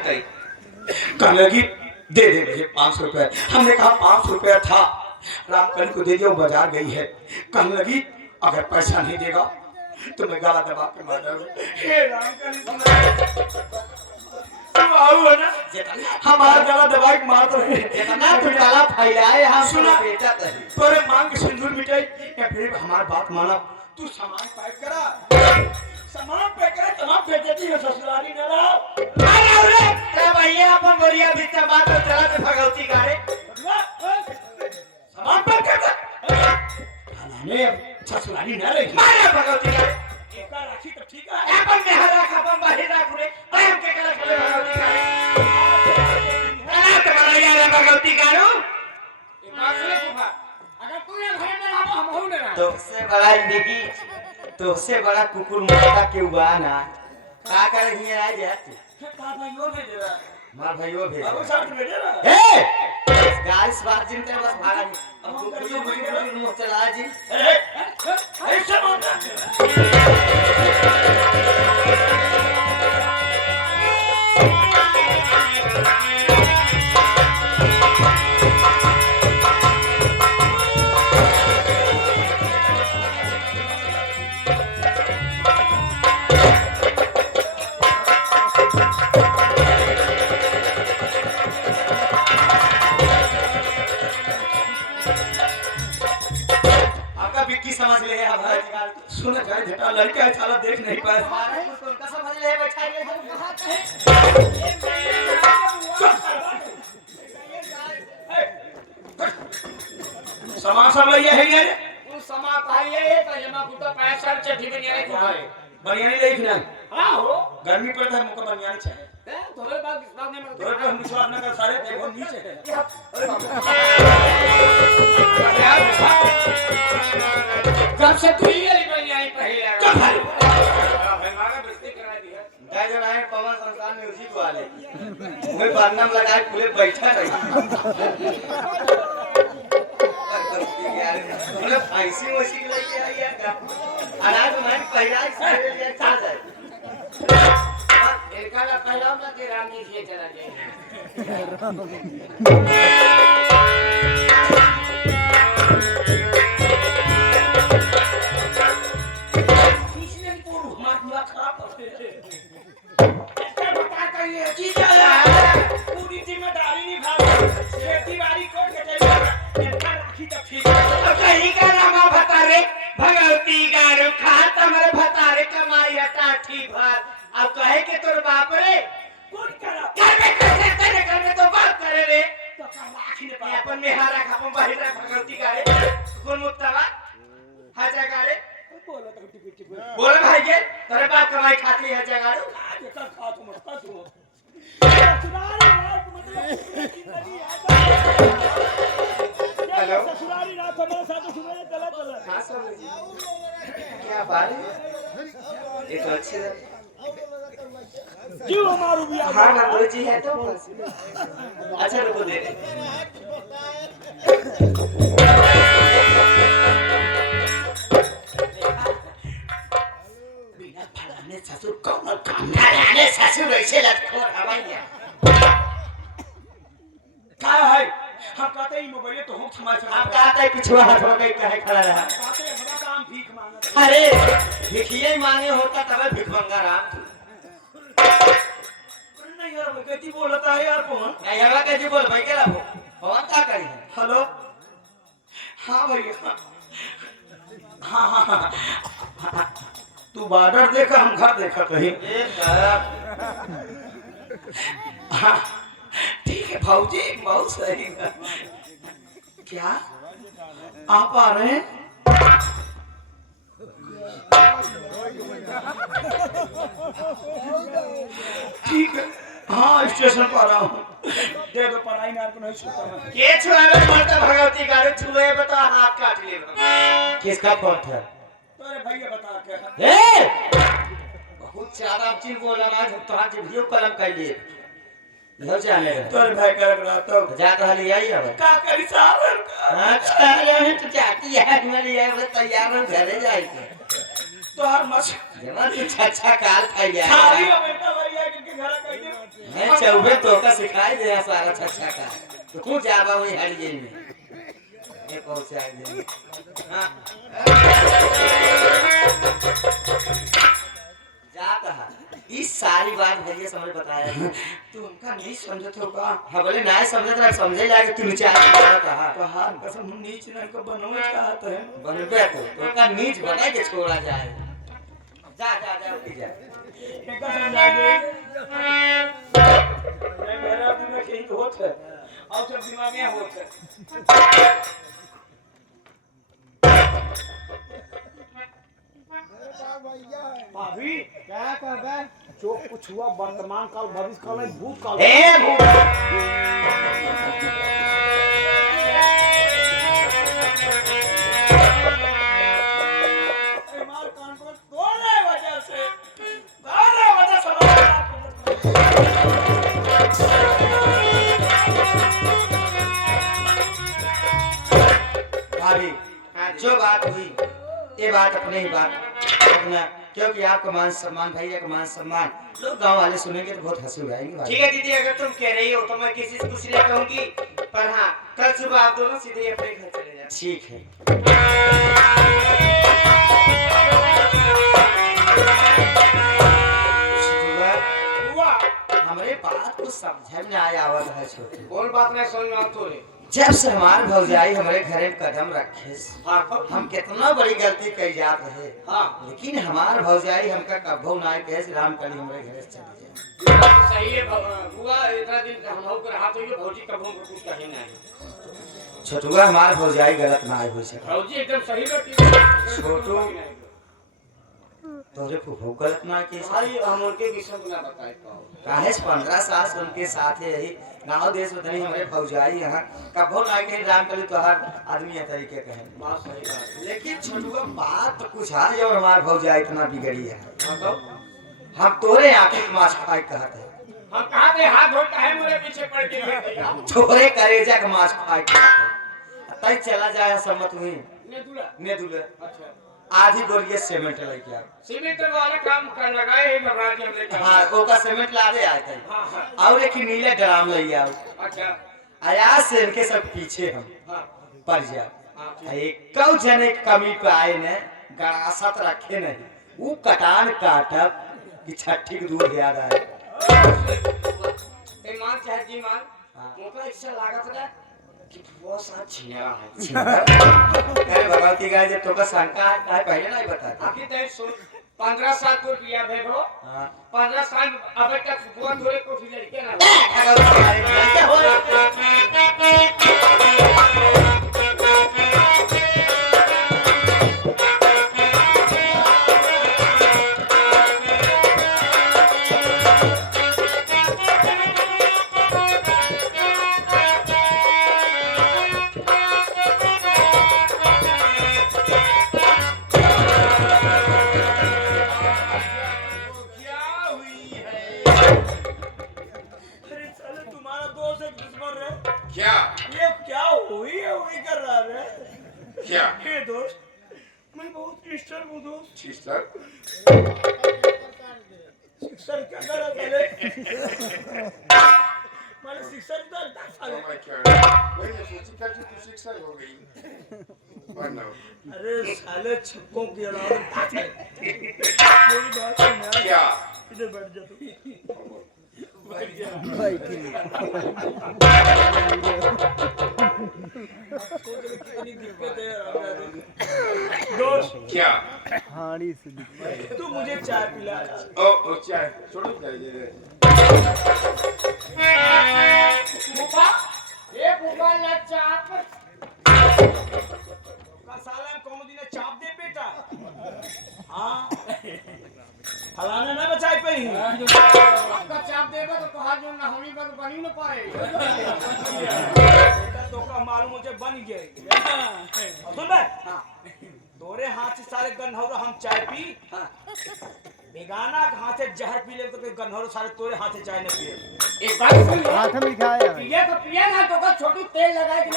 होता है। कहने लगी दे दे मुझे 500 रुपए। हमने कहा 500 रुपया था, रामकली को दे दिया, वो बाजार गई है। कहने लगी अगर पैसा नहीं देगा तो मैं गला दबा के मार दूंगा। हे रामकली तुम आओ ना, हमारा गला दबा के मार दो। इतना तो गला फैलाए हम सुना बेटा तही। तोरे मांग के सिंदूर मिटाई या फिर हमारी बात माना, तू सामान पैक करा, सामान पैक करा, तमाम बेइज्जती है ससुराली न रहो। अरे रे ते भैया अपन बोरिया बीच बात तो चला के भगवती गाड़े सामान पैक कर खाने ससुराली न रही। मारे भगवती गाड़े एका राखी तो ठीक है, अपन में हर रखा अपन बाहर रख रे हम के कला चले भगवती गाड़े ना तुम्हारा यार भगवती गाड़ो अगर तू ये घर में रहो हम हो ना। तो से बड़ा निकी तो से बड़ा कुकुर मुर्गा के हुआ ना का कर हिया आ जा तू का भाइयों भेज रहा, मार भाइयों भेज बाबू साहब भेज रहा। ए गाइस बात जिन तेरे बस भागा नहीं अब कुकुर मुंह चला जी ऐसे मारना समझ ले हमारे सुन जाए बेटा, लड़का है साला देख नहीं पाए। उनका समझ ले बैठा ले समा सब लइया है ये तू समा पाइए पजामा कुर्ता पैंट शर्ट चड्डी में नहीं घुमाए बनियानी देखना। हां हो गर्मी पड़ता है, मुझको बनियानी चाहिए। थोड़े बात नहीं तो हम विश्वास न कर सारे देखो नीचे है। जब से तू ही वाली बनी आई पहले चल भाई हमारा बेइज्जती करा दी है गाय जब आए पवन संस्थान में उसी को वाले कोई बरनम लगाए खुले बैठा रही बोले फांसी वसी लेके आई है का अनाज हमारी पहला से ले खा जाए इनका का पहला ना के राम जी से चला जाए किसने को हमारा खराब ऐसा बता करिए जी जा पूरी जिम्मेदारी निभा खेती बाड़ी को के चलिए इतना राखी तो ठीक है। कहीं का नाम बता रे भगवती गारू खा तुम्हारे भतारे कमाई हटा ठीक भर अब कहे के तोर बाप रे कौन करा घर में कैसे तेरे घर में तो बात करे रे तो का राखी ने ये अपन में हारा खापन बाहर रे भगवती गारे कौन मुक्तवा हाजा गारे बोलो तो टिकट बोल भाई के तेरे बाप कमाई खाती है हाजा गारू आज का खा तुम ससुराली रात मतलब जिंदगी हेलो ससुराली रात हमारे साथ सुबह चला चला। हां सर क्या बात है ये तो अच्छी है क्यों हमारू भी हाँ ना दो जी है तो अच्छा रुको दे बिना फलाने ससुर कौन काम फलाने ससुर ऐसे लटकोर हवाइया क्या है हम कहते ही मोबाइल तो हम समाज आप कहते पिछुआ हाथ हो गई कहे खड़ा रहा कहते हैं हमारा काम भीख मांगना। अरे भिखिए मांगे होता तब भिख मंगा राम नहीं यार वो कहती बोलता है यार कौन यावा के जी बोल भाई के लाभो कौन का करी है हेलो हाँ भैया हाँ हाँ हाँ हाँ तू बॉर्डर देखा हम घर देखा कहीं ये खराब हाँ ठीक है भाऊजी बहुत सही है। क्या आप आ रहे हैं ठीक है हाँ स्टेशन पर आ रहा हूँ दे दो पढ़ाई ना को नहीं छूटा है। के छुआवे मरता भगवती गाड़ी छुए बता हाथ काट ले किसका फोन था तो भैया बता के ए बहुत ज्यादा चीज बोला आज तो आज वीडियो कॉल कर लिए लो जाने तोरे भाई कर रहा तो जा तो हली आई अब का करी साहब अच्छा ये तो चाहती है मेरी ये वो तैयार हो घरे जाएगी तो हर मस जमा तू अच्छा काल खाई खाली है हो बेटा भैया के घर कह दे मैं चौबे तो का सिखाई दे सारा छछा का तो तू जाबा वही हड़िए में ये पहुंचा दे हां जा कहा इस सारी बात भैया समझ बताया तू हमका नहीं समझत होगा। हां बोले ना समझत रहा समझे लागे तू नीचे आ कहा कहा कसम हम नीच नहीं को बनवे चाहते हैं। बनबे तो का नीच बना के छोड़ा जाए जा जा जा उठ जा कसम लागे मेरा भी में कहीं होत है और सब दिमाग में होत है। भाभी क्या कर रहा है जो कुछ हुआ वर्तमान काल भविष्य काल भूतकाल ए भूत मार कान पर तोड़े वजह से भाभी जो बात हुई ये बात अपने ही बात अपना क्योंकि आपका मान सम्मान भैया का मान सम्मान लोग गांव वाले सुनेंगे तो बहुत हंसी उड़ाएंगे भाई। ठीक है दीदी, अगर तुम कह रही हो तो मैं किसी से कुछ नहीं कहूंगी, पर हाँ कल सुबह आप दोनों सीधे अपने घर चले जाना। ठीक है हुआ हमारे बात को समझ में आया आवत है छोटे कौन बात नहीं समझ में आती हो रे जब से हमार भौजाई हमारे घरे में कदम रखे हां हम कितना बड़ी गलती कर जात रहे हां लेकिन हमार भौजाई हमका कभो ना कहे से राम कली हमारे घरे से चली जाए सही है बुआ इतना दिन हम हो कर हाथ होइए भौजी कबो कुछ कहे नहीं छोटुआ हमार भौजाई गलत ना हो सके भौजी एकदम सही बात छोटू तोरे फुफू गलत ना के भाई हम उनके विषय में ना बताए काहे 15 साल से उनके साथ है यही गांव देश में नहीं हमारे भौजाई यहाँ कभो ना के राम कली तो हर आदमी ये तरीके कहे बात सही बात है लेकिन छोटुआ बात तो कुछ है और हमारे भौजाई इतना बिगड़ी है तो हम तोरे आंखें के मांस खाए कहते हैं हम कहा थे हाथ धोता है मेरे पीछे पड़ के बैठ गया छोरे करेजा के मांस खाए कहते हैं तई चला जाए सम्मत हुई ने दूल्हा ने दूल्हे अच्छा आधी बोरिए सीमेंट लेके आ सीमेंट वाला काम कर लगाए है महाराज हमने काम हां ओका सीमेंट लादे आए थे हां हां और एक नीले ड्राम ले आओ अच्छा आया से इनके सब पीछे हम हां पड़ जाओ एक कौ जने कमी पे आए ने गड़ासत रखे नहीं वो कटान काटब कि छठी के दूध याद आए ते मान चाहे जी मान मोका इच्छा लागत ना कि वो साथ छिनेरा है अरे भगवती गाय जब तो का शंका है पहले नहीं बता आखिर तय सुन 15 साल तो बिया भेबो हां 15 साल अब तक बुआ थोड़े को फिर लड़के ना भगवती गाय क्या हो क्या ये क्या हुई कर रहा है क्या हे दोस्त मैं बहुत डिस्टर्ब हूँ दोस्त सिस्टर शिक्षण क्या कर रहा पहले मैंने शिक्षण तो साले मैं क्या वही तो सोची कर तू शिक्षक हो गई वरना अरे साले छक्कों की औलाद मेरी बात सुन यार क्या इधर बैठ जा तू दोस्त क्या तू मुझे चाय पिला ओ चाय छोड़ो चाय दे बुआ ये बुआ ना चाप का साला कौन दिन चाप दे बेटा हाँ फलाना ना बचाई पई आपका चाप देगा तो कहा जो ना होनी बात बनी ना पाए बेटा तो का मालूम मुझे बन गए सुन बे तोरे हाथ से सारे गन्हौर हम चाय पी बेगाना के हाथ से जहर पी ले तो गन्हौर सारे तोरे हाथ से चाय न पिए एक बात सुन हाथ में लिखाया पिए तो पिए ना तो का छोटू तेल लगाए कि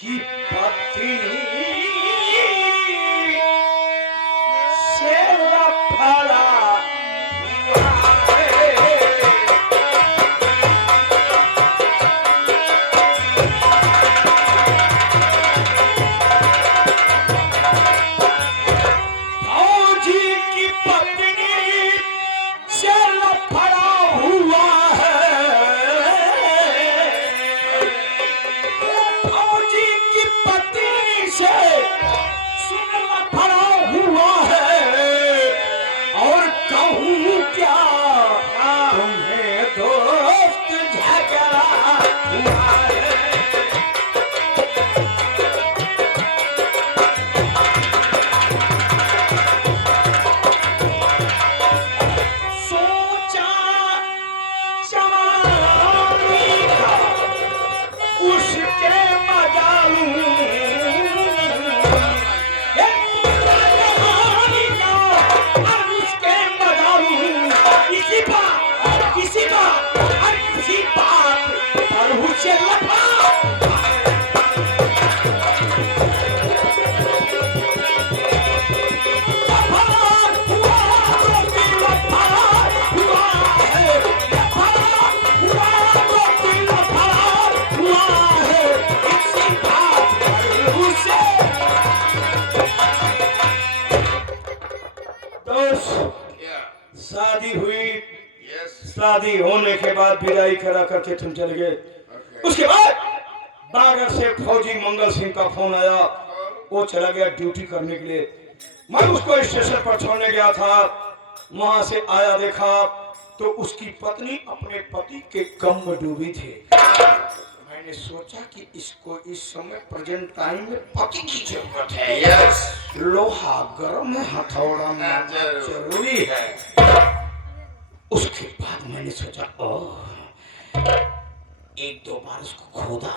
की पत्नी से लफड़ा फौजी की पत्नी से लफड़ा हुआ है। फौजी की पत्नी से सुन लफड़ा हुआ है और कहूँ क्या तुम्हें दोस्त झगड़ा हुआ है। सोचा जवानी का उसके मजा लूं, ये जवानी का और उसके मजा लूं। इसी बात पर उसे लफड़ा शादी हुई, शादी होने के बाद विदाई करा करके तुम चले गए। उसके बाद बागर से फौजी मंगल सिंह का फोन आया, वो चला गया ड्यूटी करने के लिए। मैं उसको स्टेशन पर छोड़ने गया था, वहां से आया देखा तो उसकी पत्नी अपने पति के गम में डूबी थी। मैंने सोचा कि इसको इस समय प्रेजेंट टाइम में पति की जरूरत है। लोहा गर्म है, हथौड़ा जरूरी है। उसके बाद मैंने सोचा एक दो बार उसको खोदा।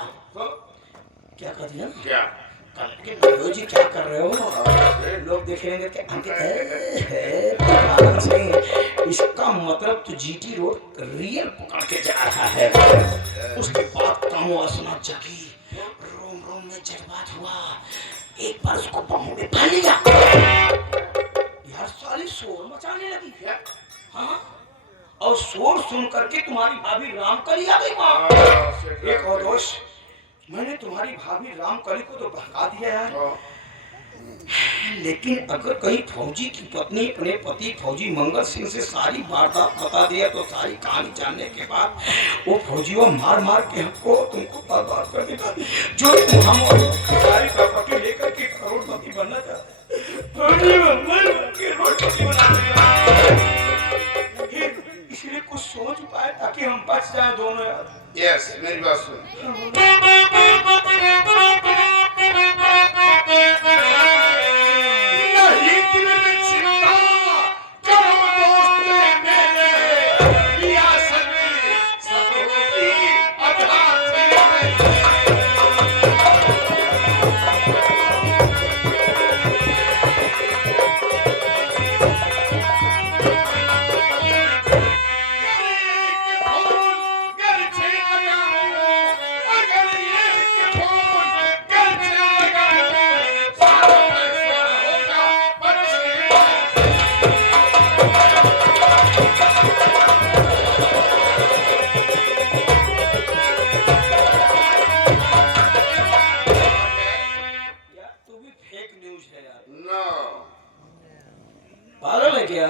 क्या कर दिया? क्या जी क्या कर रहे हो? लोग देखेंगे कि इसका मतलब तो जीटी रोड रियल पकड़ के जा रहा है। उसके बाद काम वासना जगी, रोम रोम में जज्बात हुआ। एक बार उसको बाहों में पा लिया। यार साली शोर मचाने लगी क्या? हाँ, और शोर सुन करके तुम्हारी भाभी रामकली आ गई वहां। एक और दोष, मैंने तुम्हारी भाभी रामकली को तो बहका दिया यार, लेकिन अगर कहीं फौजी की पत्नी अपने पति फौजी मंगल सिंह से सारी वारदात बता दिया तो सारी कहानी जानने के बाद वो फौजी वो मार मार के हमको तुमको बर्बाद कर देगा। जो हम सारी प्रॉपर्टी लेकर के करोड़पति बनना चाहते हैं, इसलिए कुछ सोच पाए ताकि हम बच जाए दोनों यार। यस, मेरी बात सुन। नहीं दिल में चिंता करो दोस्त मेरे, रियासत में सरोगी अधार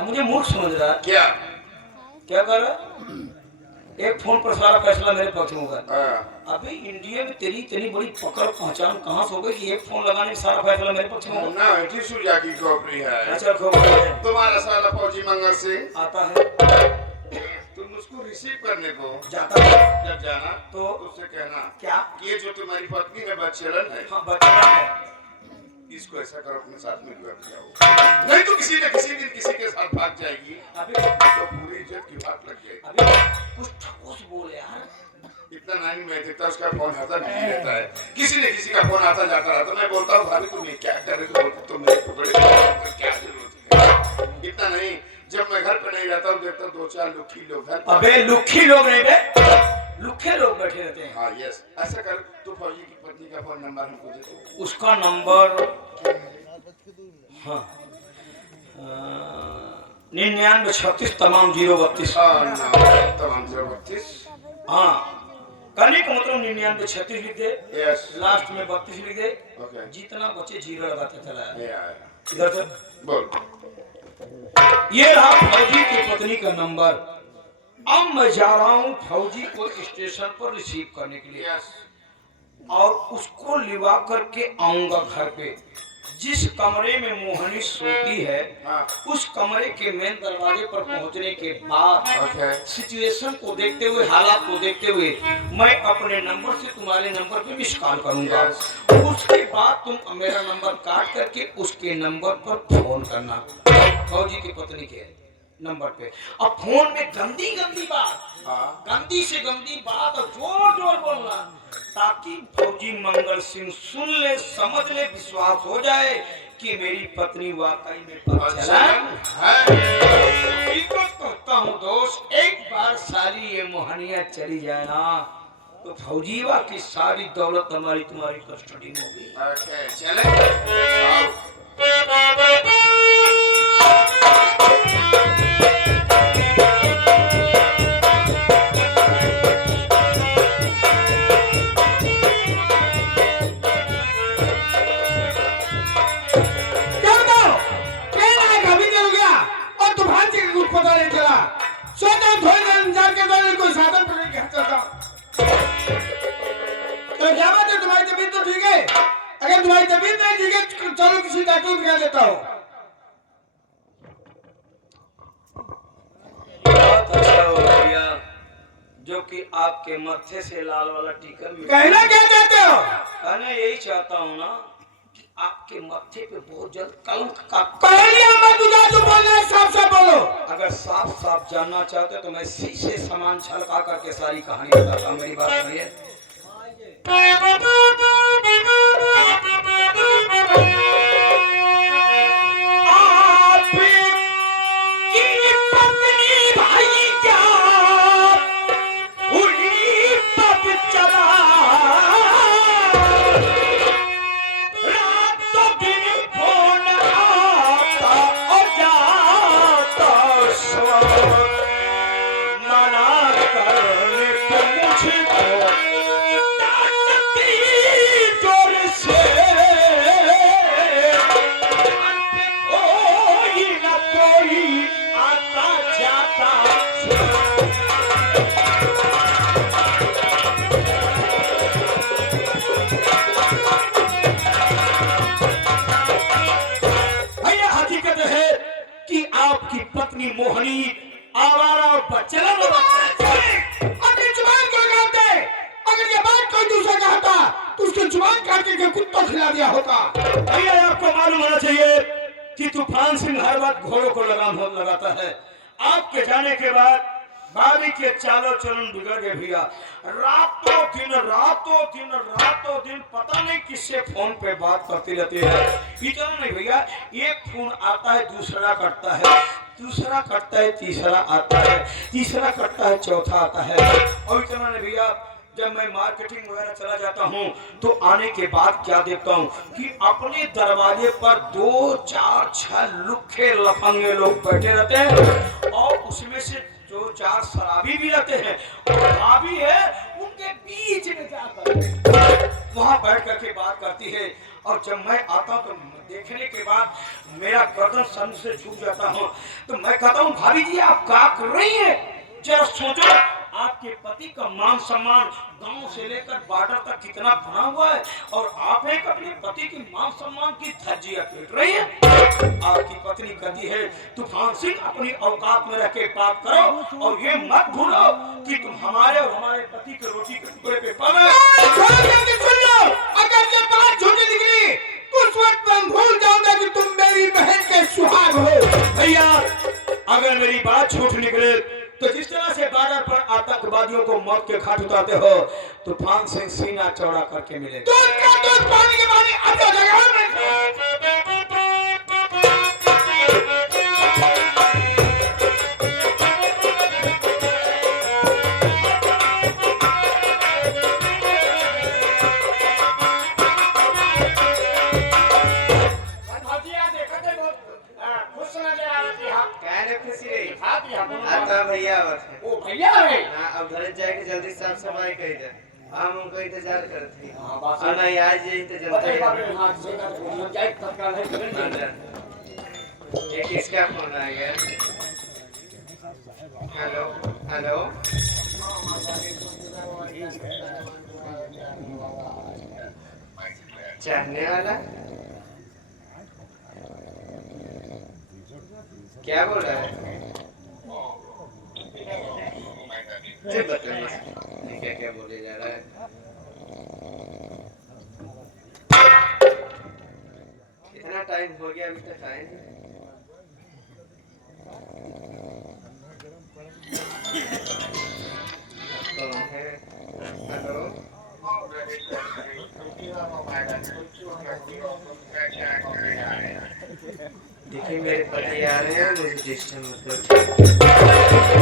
मुझे मूर्ख समझ रहा है क्या? क्या कर रहा? एक फोन पर सारा फैसला मेरे पक्ष में होगा। अबे इंडिया में तेरी इतनी बड़ी पकड़ पहचान कहाँ से हो गई कि एक फोन लगाने में सारा फैसला मेरे पक्ष में होगा? ना इतनी सुलझा की खोपड़ी है। अच्छा खोपड़ी है। तुम्हारा साला फौजी मंगल सिंह आता है, तुम उसको रिसीव करने को जाता है, जब जाना तो उससे कहना क्या? ये जो तुम्हारी पत्नी है बच्चेलन है, हाँ बच्चा है, इसको ऐसा करो अपने साथ में जुआ जाओ, नहीं तो किसी न किसी दिन किसी के साथ भाग जाएगी। अभी तो पूरी इज्जत की बात लग जाएगी। अभी कुछ ठोस बोले यार। इतना नहीं मैं देखता, उसका फोन आता नहीं रहता है, किसी न किसी का फोन आता जाता रहता। मैं बोलता हूँ भाभी तुम ये क्या कर रहे हो? तो मेरे टुकड़े क्या जरूरत है? इतना नहीं, जब मैं घर पे नहीं रहता हूँ देखता दो चार लुखी लोग घर। अबे लुखी लोग नहीं बे, लुखे लोग बैठे रहते हैं। हाँ यस, ऐसा कर, तू फौजी की पत्नी का फोन नंबर हमको दे दो। उसका नंबर हाँ 9936 तमाम 032। तमाम 032। हाँ करने का मतलब 9936 लिख दे, यस लास्ट में 32 लिख दे, ओके। जितना बचे जीरो लगाते चला ये आया, इधर से। बोल। ये रहा फौजी की पत्नी का नंबर। अब मैं जा रहा हूँ फौजी को स्टेशन पर रिसीव करने के लिए यस और उसको लिवा करके आऊंगा घर पे। जिस कमरे में मोहनी सोती है हाँ उस कमरे के मेन दरवाजे पर पहुंचने के बाद ओके। सिचुएशन को देखते हुए, हालात को देखते हुए मैं अपने नंबर से तुम्हारे नंबर पे मिस कॉल करूंगा। उसके बाद तुम मेरा नंबर काट करके उसके नंबर पर फोन करना, फौजी की पत्नी के नंबर पे। अब फोन में गंदी गंदी बात, हाँ गंदी से गंदी बात और जोर जोर बोलना, ताकि फौजी मंगल सिंह सुन ले, समझ ले, विश्वास हो जाए कि मेरी पत्नी वाकई में पता चला है। कहता हूँ दोस्त, एक बार सारी ये मोहनिया चली जाए ना तो फौजीवा की सारी दौलत हमारी तुम्हारी कस्टडी में होगी। ओके चले आओ। क्या बताओ, ट्रेन आएगा अभी देर हो गया और तूफान से कुछ पता नहीं चला। सोचा थोड़ी देर इंतजार के दौरान कोई साधन पकड़ के चलता। तो क्या बात है, तुम्हारी तबीयत तो ठीक है? अगर तुम्हारी तबीयत नहीं ठीक है चलो किसी डॉक्टर को दिखा देता हूँ। बहुत अच्छा हो भैया, जो कि आपके मत्थे से लाल वाला टीका भी। कहना क्या चाहते हो? कहना यही चाहता हूँ ना कि आपके मत्थे पे बहुत जल्द कलंक का। पहले मैं तुझे जो बोलना है साफ साफ बोलो। अगर साफ साफ जानना चाहते हो तो मैं शीशे समान छलका करके सारी कहानी बताता हूँ। मेरी बात सुनिए। आपकी पत्नी मोहनी आवारा और बच्चलन अपनी जुबान को काटते। अगर ये बात कोई दूसरा कहता तो उसकी जुबान काट के कुत्तों खिला दिया होता। भैया आपको मालूम होना चाहिए कि तूफान सिंह हर बात घोड़ों को लगाम लगाता है। आपके जाने के बाद भाभी के चालों चलन बिगड़ गए भैया। रातों दिन पता नहीं किससे फोन पे बात करती रहती है। इतना नहीं भैया, एक फोन आता है दूसरा कटता है, दूसरा कटता है तीसरा आता है, तीसरा कटता है चौथा आता है। और इतना नहीं भैया, जब मैं मार्केटिंग वगैरह चला जाता हूँ तो आने के बाद क्या देखता हूँ कि अपने दरवाजे पर 2, 4, 6 लुखे लफंगे लोग बैठे रहते हैं और उसमें से 2, 4 शराबी भी रहते हैं और भाभी है उनके बीच में जाकर वहां बैठ करके बात करती है। और जब मैं आता हूँ तो देखने के बाद मेरा गर्दन सर से झुक जाता हूँ। तो मैं कहता हूँ भाभी जी आप क्या कर रही हैं? जरा सोचो, आपके पति का मान सम्मान गांव से लेकर बॉर्डर तक कितना बना हुआ है और आप एक अपने पति की मान सम्मान की धज्जियां पीट रही है। आपकी पत्नी कहती है तूफान सिंह अपनी औकात में रह के बात करो और ये मत भूलो कि तुम हमारे और हमारे पति के रोटी के टुकड़े पे पल अगर ये बात झूठी निकली तो उस वक्त मैं भूल जाऊंगा कि तुम मेरी बहन के सुहाग हो। भैया अगर मेरी बात झूठ निकले तो जिस तरह से बॉर्डर पर आतंकवादियों को मौत के घाट उतारते हो तूफान सिंह सीना चौड़ा करके मिले। दूध का दूध पानी के पानी अपना जगह में। उनको इंतजार करते हैं हाँ, बात और नहीं आज यही तो जनता अरे बाप है रे, हाँ, से कर बोलियो, जाए तत्काल है करेंगे। ये किसका फोन आ गया? हेलो हेलो चाहने वाला क्या बोल रहा है? चुप बताइए क्या क्या बोले जा रहा है? कितना टाइम हो गया अभी तक आए नहीं? कौन है? हेलो देखिए मेरे पति आ रहे हैं मुझे डिस्टर्ब मत करो